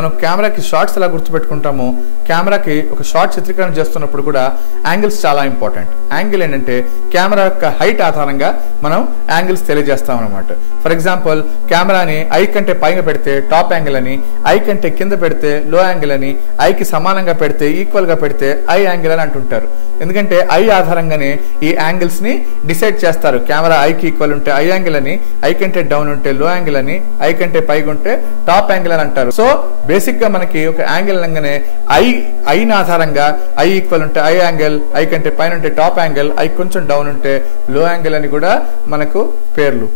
మనం కెమెరాకి షార్ట్స్ ఎలా గుర్తుపెట్టుకుంటామో కెమెరాకి ఒక షార్ట్ చిత్రీకరణ చేస్తున్నప్పుడు కూడా యాంగిల్స్ చాలా ఇంపార్టెంట్. యాంగిల్ ఏంటంటే కెమెరా యొక్క హైట్ ఆధారంగా మనం యాంగిల్స్ తెలియజేస్తాం అనమాట. ఫర్ ఎగ్జాంపుల్ కెమెరాని ఐ కంటే పైన పెడితే టాప్ యాంగిల్ అని, ఐ కంటే కింద పెడితే లో యాంగిల్ అని, ఐకి సమానంగా పెడితే ఈక్వల్ గా పెడితే ఐ యాంగిల్ అని అంటుంటారు. ఎందుకంటే ఐ ఆధారంగానే ఈ యాంగిల్స్ ని డిసైడ్ చేస్తారు. కెమెరా ఐకి ఈక్వల్ ఉంటే ఐ యాంగిల్ అని, ఐ కంటే డౌన్ ఉంటే లో యాంగిల్ అని, ఐ కంటే పైగా ఉంటే టాప్ యాంగిల్ అని అంటారు. సో బేసిక్ గా మనకి ఒక యాంగిల్ అనగానే ఐని ఆధారంగా ఐ ఈక్వల్ ఉంటే ఐ యాంగిల్, ఐ కంటే పైన ఉంటే టాప్ యాంగిల్, ఐ కొంచెం డౌన్ ఉంటే లో యాంగిల్ అని కూడా మనకు పేర్లు.